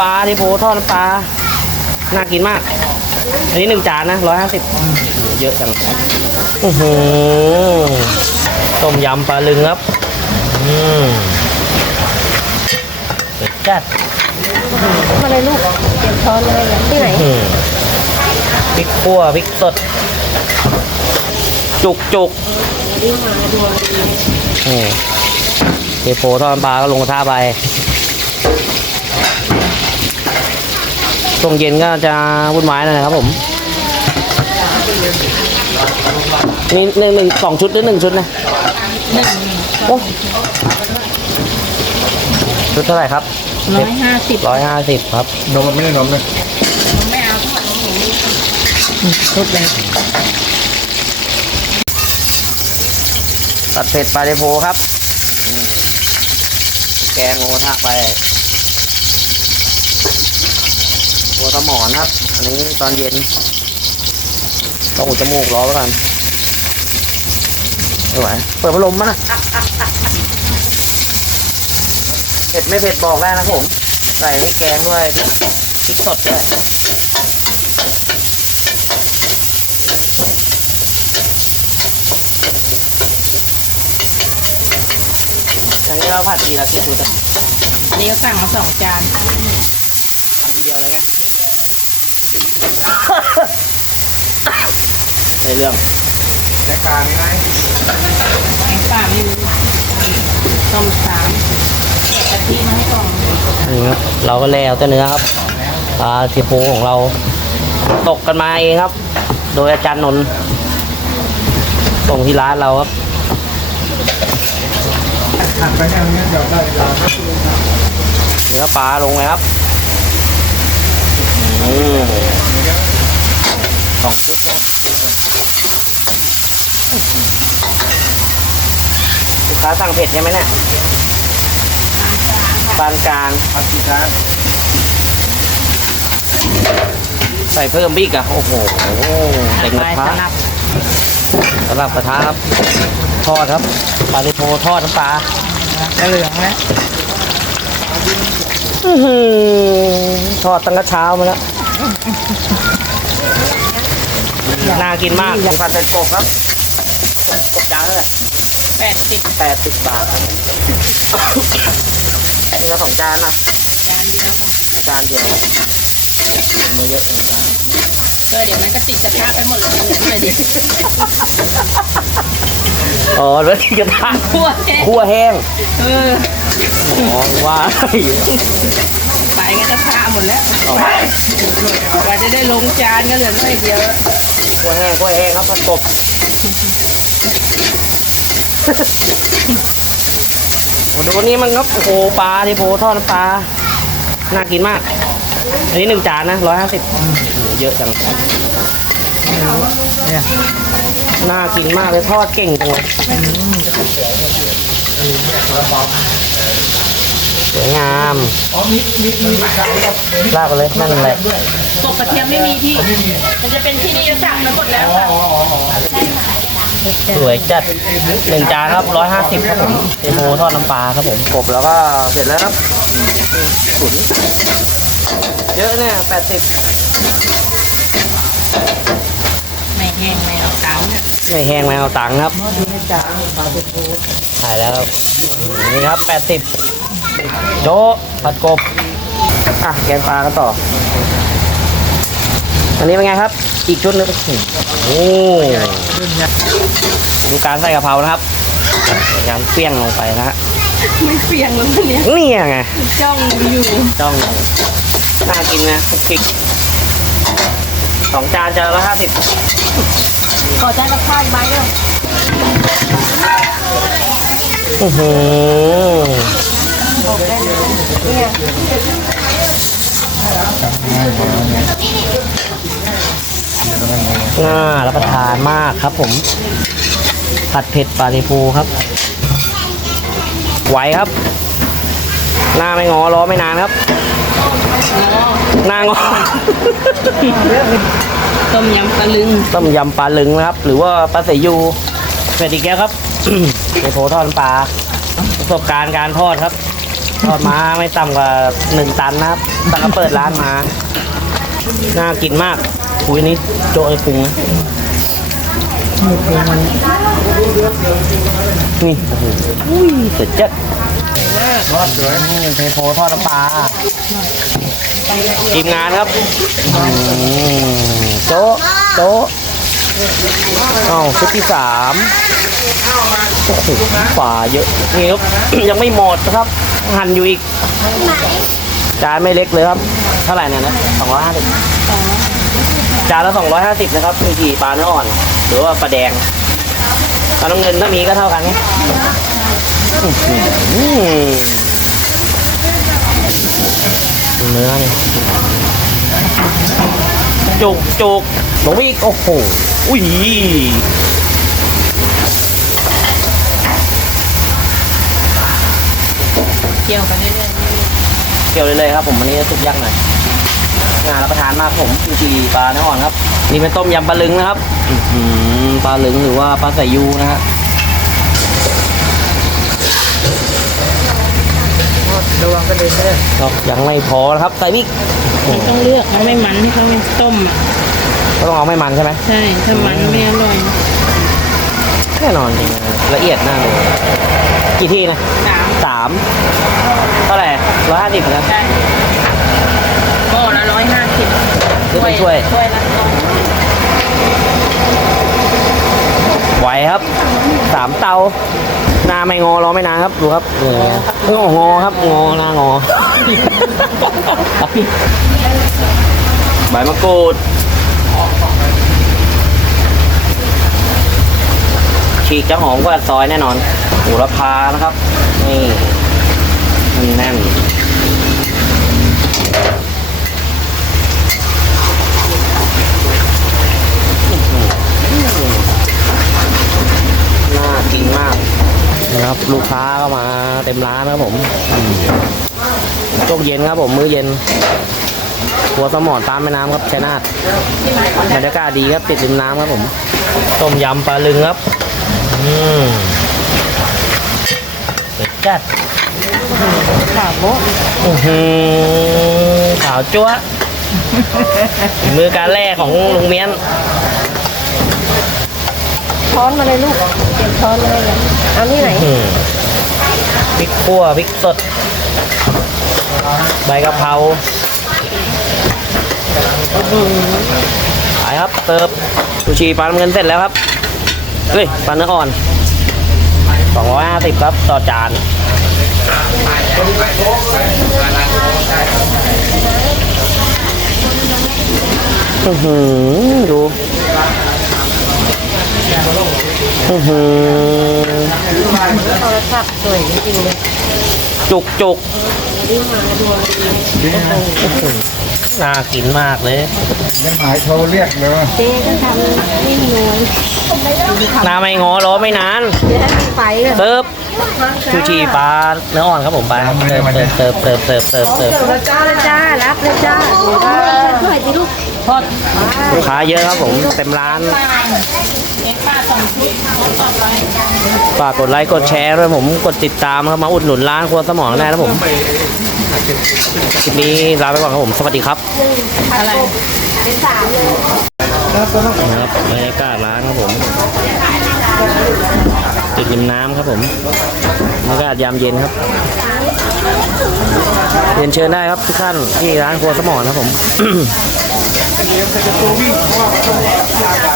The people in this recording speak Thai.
ปลาที่โพทอดน้ำปลา น่ากินมาก อันนี้หนึ่งจานนะร้อยห้าสิบเยอะจังอื้อหือต้มยำปลาลึงครับ อืมเผ็ดจัดมาเลยลูกเตรียมช้อนเลยที่ไหนอืมพริกขั่วพริกสด จุกจุกนี่เทโพทอดน้ำปลาก็ลงกระทะไป ช่วงเย็นก็จะวุ่นวายหน่อยนะครับผม มีหนึ่งหนึ่งสองชุดหรือหนึ่งชุดนะโอ้ชุดเท่าไหร่ครับร้อยห้าสิบร้อยห้าสิบครับ นมมันไม่ได้นมเลยไม่เอาชุดเลยตัดเผ็ดปลาเดโพครับอืมแกงลงกระทะไป ตัวสมอนครับ อันนี้ตอนเย็นต้องอุดจมูกรอไว้ก่อนไม่ไหวเปิดพัดลมมานะเผ็ดไม่เผ็ดบอกได้นะผม ใส่พริกแกงด้วยพริกพริกสดด้วยอย่างนี้เราผัดทีละกี่ชุดอะอันนี้ก็สั่งมาสองจานทำทีเดียวเลยไง ในเรื่องแค่กลางไงแกงป่าไม่รู้ต้มสามกะทิมาให้กล่องนี่ครับเราก็แล้วแต่เนื้อครับปลาทีโพของเรา ตกกันมาเองครับ โดยอาจารย์นนท์ส่งที่ร้านเราครับหันไปอย่างนี้เดี๋ยวได้ยาวเนื้อปลาลงเลยครับอืมสองชุดก่อนลูกค้าสั่งเผ็ดใช่ไหมเนี่ยปานกลางพัดที่ร้านใส่เพิ่มบิ๊กอะ โอ้โหเต็มกระทะนับสำหรับกระทะครับ ทอดครับ ปลาลิโพทอดน้ำปลาจะเหลืองแล้วอื้อหือทอดตั้งแต่เช้ามาแล้ว น่ากินมากมีฟันเป็นกบครับกบจานเท่าไหร่ แปดสิบแปดสิบบาทครับนี่ละสองจานนะจานเดียวค่ะจานเดียวมือเยอะจังจานเออเดี๋ยวมันก็ติดกระทะไปหมดเลยเหลือเลยดิอ๋อแล้วที่กระทะคั่วแห้งคั่วแห้งเอออ๋อว่าอยู่ไปก็กระทะหมดแล้วอ๋อกว่าจะได้ลงจานก็เหลือไม่เดียวคั่วแห้งคั่วแห้งครับผัดกบ โอ้ดูนี่มันครับโอ้โหปลาที่โพทอดน้ำปลา น่ากินมาก อันนี้หนึ่งจานนะร้อยห้าสิบเยอะจังเนี่ยน่ากินมากเลยทอดเก่งจังเลยสวยงามอ๋อมีมีมีขายกับลากไปเลยนั่นแหละกบกระเทียมไม่มีพี่ มันจะเป็นที่นี่สั่งมาหมดแล้วค่ะอ๋ออ๋ออ๋อ สวยจัดหนึ่งจานครับร้อยห้าสิบครับผมเทโมทอดน้ำปลาครับผมกบแล้วก็เสร็จแล้วครับขุนเยอะเนี่ยแปดสิบไม่แห้งไม่เอาเก๋าเนี่ยไม่แห้งไม่เอาตังค์ครับถ่ายแล้วครับนี่ครับแปดสิบโจ๊ะผัดกบอะแกงปลากันต่อ อันนี้เป็นไงครับ อีกชุดหนึงโอ้ดูการใส่กะเพรานะครับยำเปรี้ยงลงไปนะฮะไม่เฟียงแล้วมันเนี้ยนี่ไงจ้องอยู่จ้องน่ากินนะพริกสองจานจานละห้าสิบขอจานละข้าวไหมอะอื้อหือ น่ารับประทานมากครับผม ผัดเผ็ดปลาเทพูครับ ไหวครับ หน้าไม่งอรอไม่นานครับ หน้างอ ต้มยำปลาลึง ต้มยำปลาลึงนะครับ หรือว่าปลาเสยูเผ็ดอีกแก้วครับเทโพทอดน้ำปลาประสบการณ์การทอดครับ ทอดมาไม่ต่ำกว่าหนึ่งตันนะครับตั้งแต่เปิดร้านมา น่ากินมาก คุยนี้โจ้ไอ้ปรุงนะนี่โอ้โหอุ้ยสุดจัดรอดสวยเทโพทอดน้ำปลาทีมงานครับอืมโจ๊ะโจ๊ะอ้าวชุดที่สามโอ้โหฝาเยอะนี่ครับยังไม่หมดนะครับ หั่นอยู่อีกจานไม่เล็กเลยครับ เท่าไหร่เนี่ยนะสองร้อยห้าสิบ จานละสองร้อยห้าสิบนะครับมีกี่ปลาเนื้ออ่อน หรือว่าปลาแดงปลาน้ำเงินถ้ามีก็เท่ากันไงเนื้อนี่จุกจุกหลงไปอีกโอ้โห อุ้ยเกี่ยวกันเรื่อยเกี่ยวเลยเลยครับผมวันนี้สุกยักหน่อย งานรับประทานมากผมซูชิปลาเนื้ออ่อนครับ นี่เป็นต้มยำปลาลึงนะครับอื้อหือปลาลึงหรือว่าปลาสายยูนะฮะระวังกระเด็นเลยก็ยังไม่พอนะครับใส่พริกๆมันต้องเลือกเอาไม่มันให้เขาเป็นต้มอะก็ต้องเอาไม่มันใช่ไหมใช่ถ้ามันไม่อร่อยแน่นอนจริงนะละเอียดหน้าเลยกี่ที่นะสามสามเท่าไหร่ร้อยห้าสิบนะใช่หม้ อละร้อยห้าสิบซื้อเป็นถ้วย ถ้วยละร้อยไหวครับสามเตาหน้าไม่งอรอไม่นานครับดูครับเออเอองอครับงอหน้างอ ใบมะกรูดฉีกจะหอมกว่าซอยแน่นอนโหูระพานะครับ นี่แน่นๆน่ กินมากนะครับลูกค้าก็มาเต็มร้านนะครับผมอืมช่วงเย็นครับผมมื้อเย็นหัวสมอนตามแม่น้ำครับชัยนาทบรรยากาศดีครับติดริมน้ำครับผมต้มยำปลาลึงครับอืมเผ็ดจัดขาวโบ๊ะอื้อหือขาวจั๊วะฝีมือการแรกของลุงเมียน ช้อนมาเลยลูกเก็บช้อนมาเลยเอานี่ไหนอืมพริกขั่วพริกสด ใบกะเพราไปครับเสิร์ฟซูชิปลาน้ำเงินเสร็จแล้วครับเฮ้ยปลาเนื้ออ่อน 250 ครับ ต่อจานอือหือดู อื้อหือโทรศัพท์สวยจริงๆเลยจุกจุกน่ากินมากเลยยังหมายโทรเรียกเลยเจ๊ก็ทำนิ่มนวลหน้าไม่งอรอไม่นานเจ๊ให้ไปเลยเสิร์ฟชูชีปลาเนื้ออ่อนครับผมไปครับเสิร์ฟเสิร์ฟเสิร์ฟเสิร์ฟเสิร์ฟเสิร์ฟเสิร์ฟจ้าจ้ารับเลยจ้าช่วยดิลูก ทอดลูกค้าเยอะครับผมเต็มร้าน ป้าสองชุดต่อไปฝากกดไลค์กดแชร์ด้วยผมกดติดตามครับมาอุดหนุนร้านครัวสมองได้นะผมคลิปนี้ลาไปก่อนครับผมสวัสดีครับ อะไร นะครับบรรยากาศร้านครับผมติดริมน้ำครับผมบรรยากาศยามเย็นครับเรียนเชิญได้ครับทุกท่านที่ร้านครัวสมอนครับผม yang saya ketahui semua macam agak.